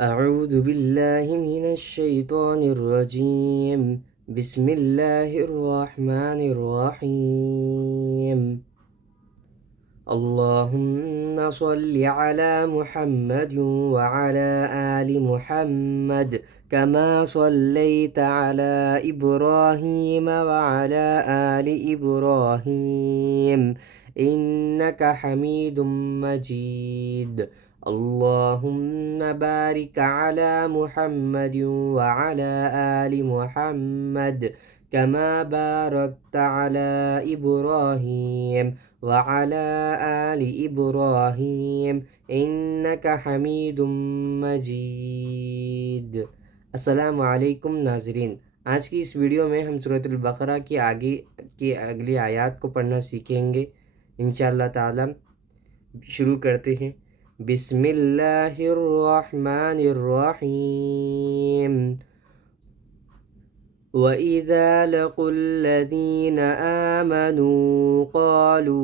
أعوذ بالله من الشيطان الرجيم. بسم الله الرحمن الرحيم. اللهم صل على محمد وعلى آل محمد كما صليت على إبراهيم وعلى آل إبراهيم إنك حميد مجيد. اللهم بارك على محمد وعلى آل محمد كما باركت على إبراهيم وعلى آل إبراہیم إنك حمید مجید۔ السلام علیکم ناظرین، آج کی اس ویڈیو میں ہم سورۃ البقرہ کی اگلی آیات کو پڑھنا سیکھیں گے انشاءاللہ تعالی۔ شروع کرتے ہیں۔ بسم اللہ الرحمن الرحیم۔ وَإِذَا لَقُوا الَّذِينَ آمَنُوا قَالُوا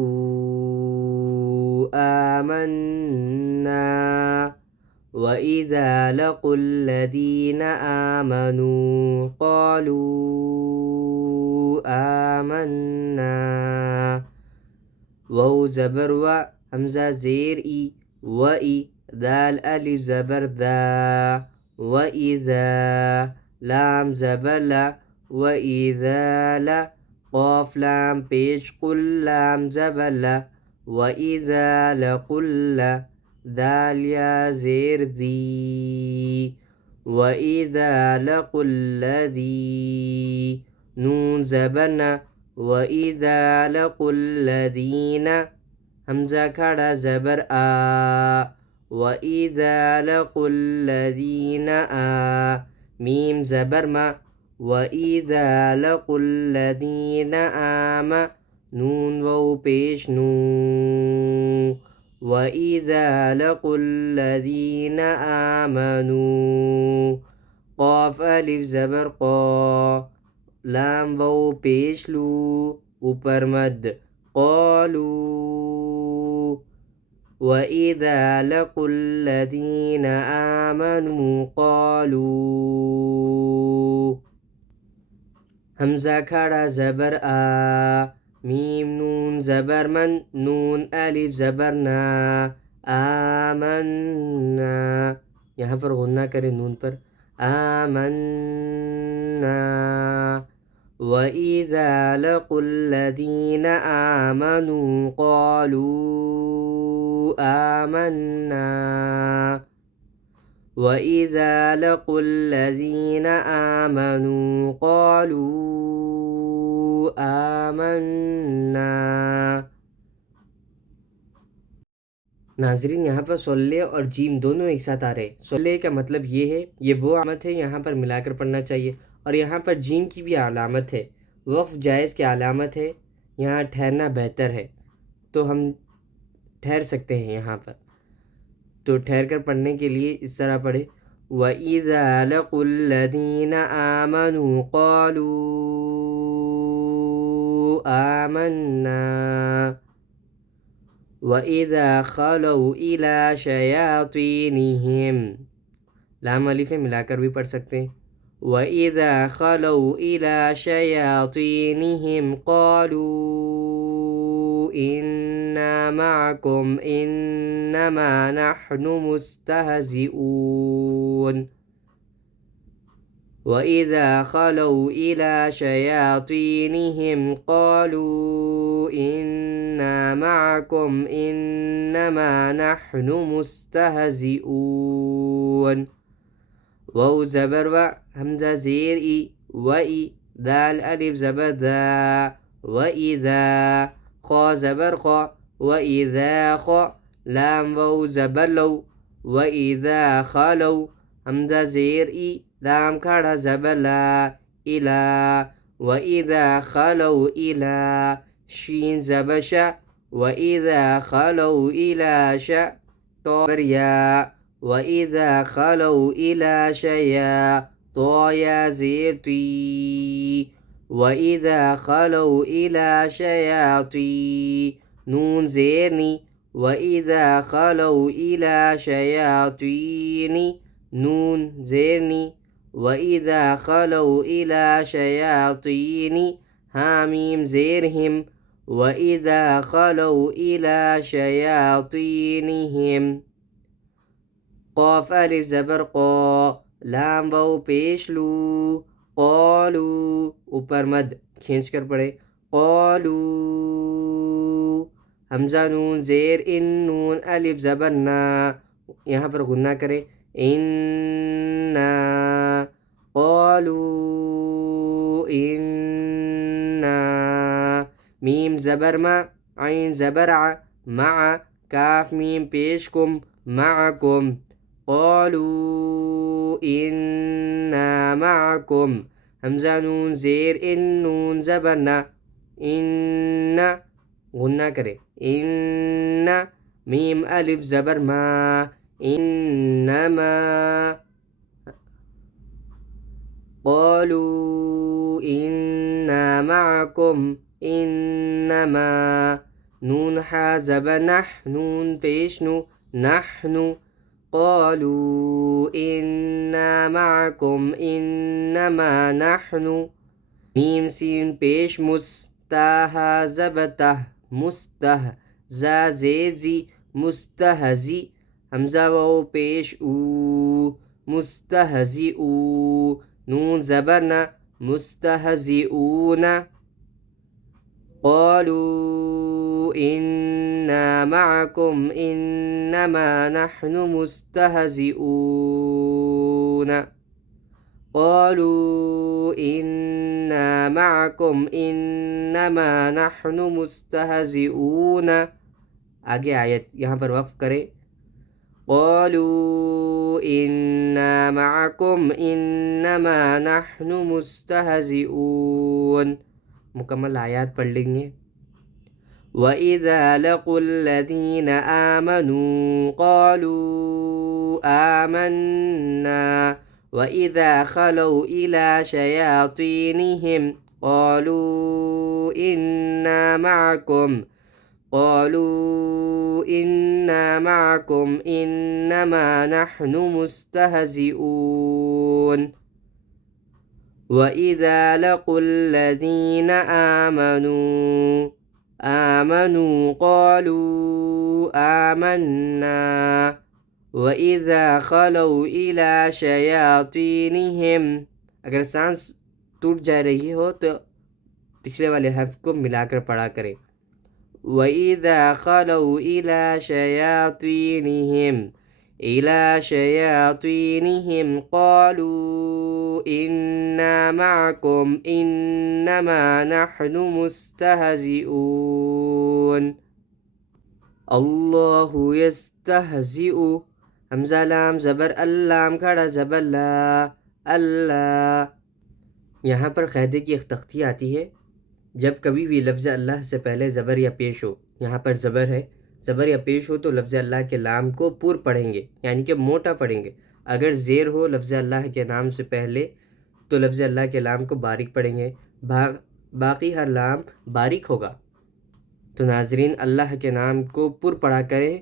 آمَنَّا وَإِذَا لَقُوا الَّذِينَ آمَنُوا قَالُوا آمَنَّا واو زبر و حمزہ زیر ای و ای دال الف زبر دا وَإِذَا لام زبر لا وَإِذَا لا قاف لام پیش قل لام زبر لا وَإِذَا لَقُلَّ دال یا زیر دی وَإِذَا لَقُلَّ دی نون زبر نا وَإِذَا لَقُلَّ دِينَ حمزہ کھڑا زبر آ وَإِذَا لَقُلَّ دِينَ آ میم زبر ما وَإِذَا لَقُلَّ دِينَ آمَ نون وو پیش نو وَإِذَا لَقُلَّ دِينَ آمَنُوا قاف الف زبر قا لام وو پیش لو اوپر مد قالوا وَإِذَا لَقُوا الَّذِينَ آمَنُوا قَالُوا حمزہ کھڑا زبر آ میم نون زبر من نون الف زبر نا آمنا یہاں پر غنہ کرے نون پر آمنا وَإِذَا لَقُوا الَّذِينَ آمَنُوا قَالُوا آمَنَّا وَإِذَا لَقُوا الَّذِينَ آمَنُوا قَالُوا آمَنَّا۔ ناظرین، یہاں پر صلے اور جیم دونوں ایک ساتھ آ رہے ہیں۔ صلے کا مطلب یہ ہے، یہ وہ علامت ہے یہاں پر ملا کر پڑھنا چاہیے، اور یہاں پر جیم کی بھی علامت ہے۔ وقف جائز کی علامت ہے، یہاں ٹھہرنا بہتر ہے، تو ہم ٹھہر سکتے ہیں یہاں پر۔ تو ٹھہر کر پڑھنے کے لیے اس طرح پڑھے وَإِذَا لَقُوا الَّذِينَ آمَنُوا قَالُوا آمَنَّا وَإِذَا خَلَوْا إِلَى شَيَاطِينِهِمْ لام الف ملا کر بھی پڑھ سکتے ہیں وَإِذَا خَلَوْا إِلَى شَيَاطِينِهِمْ قَالُوا إِنَّا مَعَكُمْ إِنَّمَا نَحْنُ مُسْتَهْزِئُونَ وَإِذَا خَلَوْا إِلَى شَيَاطِينِهِمْ قَالُوا إِنَّا مَعَكُمْ إِنَّمَا نَحْنُ مُسْتَهْزِئُونَ واو زبر و حمزہ زیر ای و ای دال الف زبر دا وَإِذَا خا زبر خا وَإِذَا خا لام واو زبر لو وَإِذَا خَلَوْا حمزہ زیر ای لام کھڑا زبر لا الى وَإِذَا خَلَوْا الى شین زبر شا وَإِذَا خَلَوْا الى شا طور یا وَإِذَا خَلَوْا إِلَى شَيَا طَا یا زیر تی وَإِذَا خَلَوْا إِلَى شَيَاطِي نون زیر نی وَإِذَا خَلَوْا إِلَى شَيَاطِينِ نون زیرنی وَإِذَا خَلَوْا إِلَى شَيَاطِينِ حامیم زیرہم وَإِذَا خَلَوْا إِلَى شَيَاطِينِهِمْ قاف الف زبر قا لام واو پیش لو قالو اوپر مد کھینچ کر پڑھے قالو حمزہ نون زیر ان نون الف زبر نا یہاں پر غنہ کریں اننا قالو اننا میم زبر ما عین زبر ع مع کاف میم پیش کم معکم قالوا إنا معكم حمزہ نون زیر ان نون زبرنا ان غنہ کرے ان میم الف زبر ما انما قالوا إنا معكم انما نون حا زبر نح نون پیشنو نحن قالوا إنا معكم إنما نحن میم سین پیش مستہ زبتہ مستہ زا زیزی مستہزی حمزہ واو پیش او مستہزی او نون زبرنا مستہزئون قالوا إنا معكم إنما نحن مستهزئون قالوا إنا معكم إنما نحن مستهزئون آگے آیت یہاں پر وقف کریں قالوا إنا معكم إنما نحن مستهزئون مکمل آیات پڑھ لیں گے وَإِذَا لَقُوا الَّذِينَ آمَنُوا قَالُوا آمَنَّا وَإِذَا خَلَوْا إِلَى شَيَاطِينِهِمْ قَالُوا إِنَّا مَعَكُمْ قَالُوا إِنَّا مَعَكُمْ إِنَّمَا نَحْنُ مُسْتَهْزِئُونَ وَإِذَا لَقُوا الَّذِينَ آمَنُوا قَالُوا آمَنَّا وَإِذَا خَلَوْا إِلَى شَيَاطِينِهِمْ اگر سانس ٹوٹ جا رہی ہو تو پچھلے والے حرف کو ملا کر پڑھا کریں وَإِذَا خَلَوْا إِلَى شَيَاطِينِهِمْ قَالُوا إِنَّا مَعَكُمْ إِنَّمَا نَحْنُ مُسْتَهْزِئُونَ اللہ یستہزئ حمزہ لام زبر اللام کھڑا زبر لا اللہ یہاں پر قاعدے کی ایک تختی آتی ہے جب کبھی بھی لفظ اللہ سے پہلے زبر یا پیش ہو یہاں پر زبر ہے زبر یا پیش ہو تو لفظ اللہ کے لام کو پور پڑھیں گے یعنی کہ موٹا پڑھیں گے اگر زیر ہو لفظ اللہ کے نام سے پہلے تو لفظ اللہ کے لام کو باریک پڑھیں گے باقی ہر لام باریک ہوگا تو ناظرین اللہ کے نام کو پر پڑھا کریں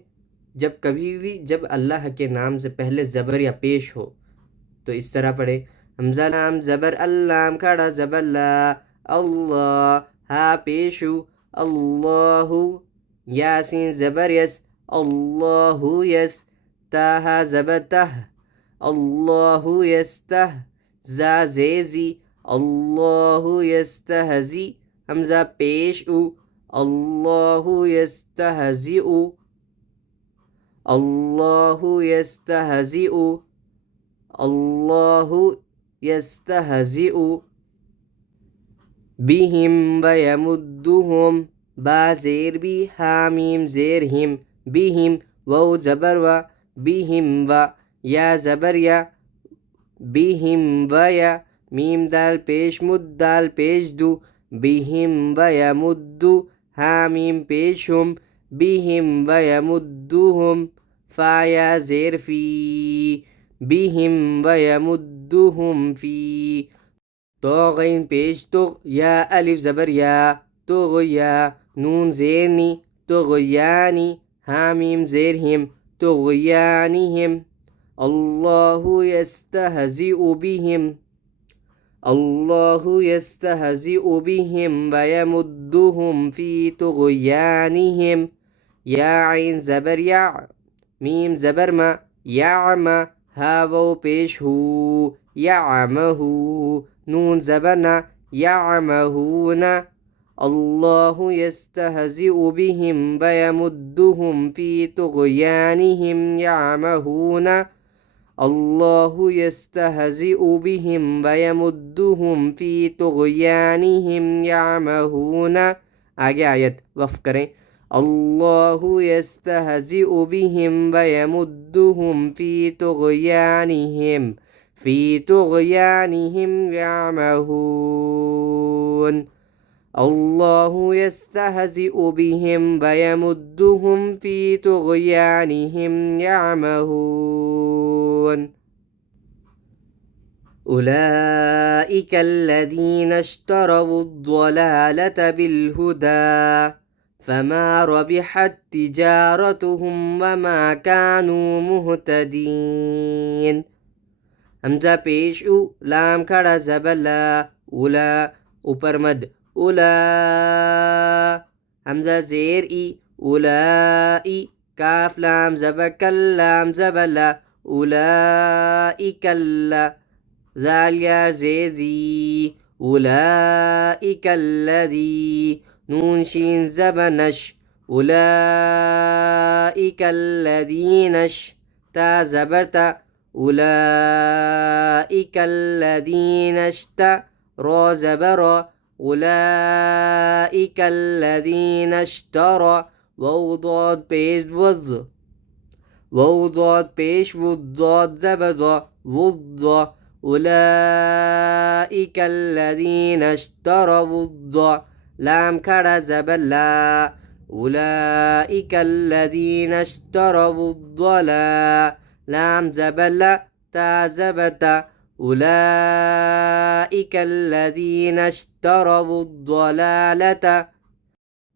جب کبھی بھی جب اللہ کے نام سے پہلے زبر یا پیش ہو تو اس طرح پڑھیں حمزہ لام زبر اللام کھڑا زبر لا اللہ ہا پیشو اللہ یاسین زبر یس اللہ یس تاہا زبر تہ اللہ یستہ زا زیزی اللہ یستہزی حمزہ پیش او اللہ یستہزئ اللہ یستہزئ اللہ یستہزئ بہم ویمدہم با زیر بی حامیم زیر ہم بہم وو زبر و بہم و یا زبر یا بہم و یا میم دال پیش مد دال پیش دو بہم ویمدو حامیم پیشم بہم ویمدہم فا یا زیر فی بہم ویمدہم فی تو غین پیش تو یا الف زبر یا تو غیا نون زیرنی تو غیانی حامیم زیر ہم تو غیانہم الله يستهزئ بهم الله يستهزئ بهم ويمدهم في طغيانهم يا عين زبر يع ميم زبر ما يعمى هاو پیش هو يعمه نون زبرنا يعمهون الله يستهزئ بهم ويمدهم في طغيانهم يعمهون الله يستهزئ بهم ويمدهم في طغيانهم يعمهون آگے آیت وقف کریں الله يستهزئ بهم ويمدهم في طغيانهم يعمهون الله يستهزئ بهم ويمدهم في طغيانهم يعمهون أولئك الذين اشتروا الضلالة بالهدى فما ربحت تجارتهم وما كانوا مهتدين حمزہ پیش او لام کھڑا زبلا اولا اوپر مد اولا حمزہ زیر ای اولائی کاف لام زبکل لام زبلا اولائک اللہ ذال یا زیدی اولائک الذی نون شین زبنش اولائک الذینش تا زبرتا أولئك الذين اشتروا زبرا أولئك الذين اشتروا وضاد بيش وضاد بيش وضاد زبدا وضا أولئك الذين اشتروا وضا لام كرا زبلا أولئك الذين اشتروا الضلال لام زبلا تا زبتا أولئك الذين اشتروا الضلالة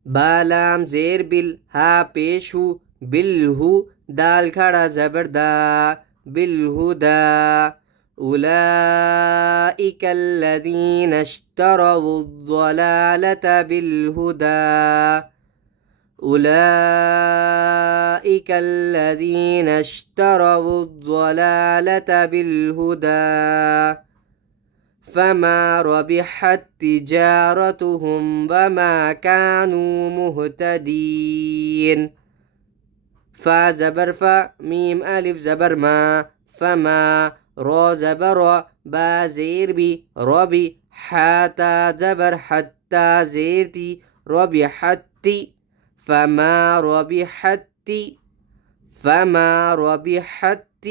با لام زیر بل ها پیش ہو بالہو دال کھڑا زبردا بالہدا أولئك الذين اشتروا الضلالة بالهدى أولئك الذين اشتروا الضلالة بالهدى فما ربحت تجارتهم وما كانوا مهتدين فا زبر فا ميم ألف زبر ما فما را زبر با زير بي ربي حتى زبر حتى زيرتي ربحت فما ربحت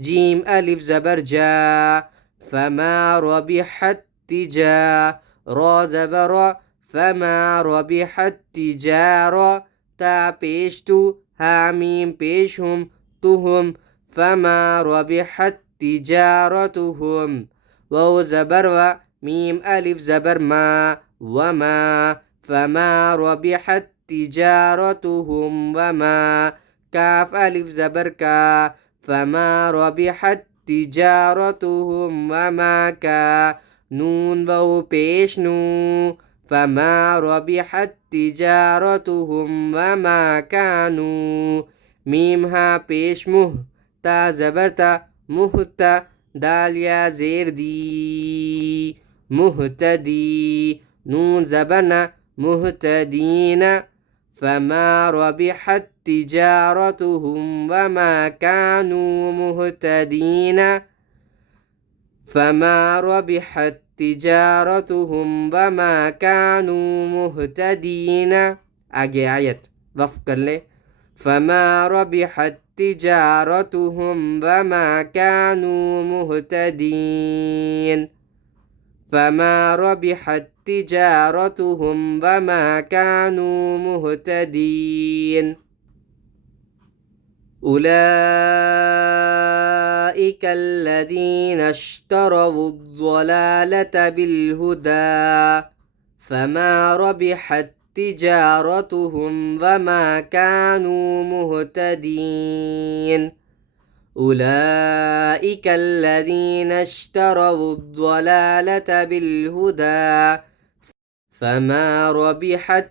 جيم ألف زبر جا فما ربحت تجا را زبر فما ربحت تجارة تا پیشتو ها ميم پیشهم تهم فما ربحت تجارتهم واو زبر و ميم ألف زبر ما وما فما ربحت تجارتهم وما كاف ألف زبر كا فما ربحت تجارتهم وما كا نون واو پیش نو فما ربحت تجارتهم وما كانوا ميم ها پیش مه تا زبرتا مهتا دال یا زیر دی مهتدی نون زبرنا مهتدين فما ربحت تجارتهم وما كانوا مهتدين فما ربحت تجارتهم وما كانوا مهتدين آگے آیت وقف کر لے فما ربحت تجارتهم وما كانوا مهتدين فما ربحت تجارتهم وما كانوا مهتدين أولئك الذين اشتروا الضلالة بالهدى فما ربحت تجارتهم وما كانوا مهتدين أولئك الذين اشتروا الضلالة بالهدى فما ربحت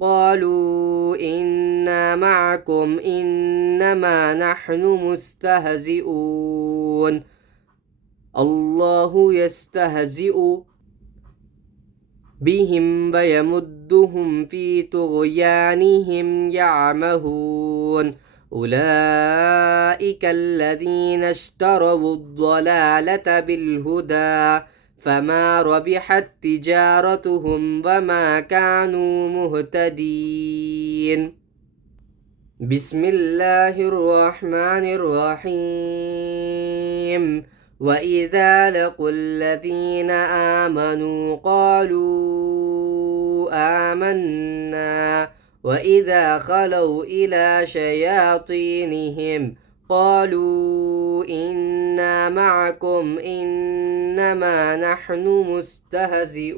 قالوا إنا معكم إنما نحن مستهزئون الله يستهزئ بهم ويمدهم في طغيانهم يعمهون أولئك الذين اشتروا الضلالة بالهدى فما ربحت تجارتهم وما كانوا مهتدين بسم الله الرحمن الرحيم وإذا لقوا الذين آمنوا قالوا آمنا وإذا خلوا إلى شياطينهم قالوا إنا معكم إنما نحن مستهزئون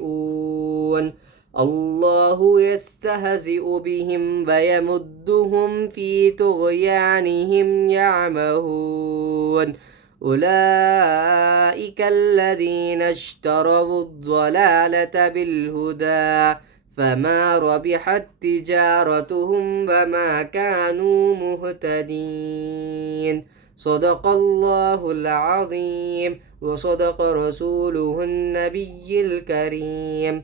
الله يستهزئ بهم ويمدهم في طغيانهم يعمهون أولئك الذين اشتروا الضلالة بالهدى فما ربحت تجارتهم وما كانوا مهتدين صدق الله العظيم وصدق رسوله النبي الكريم।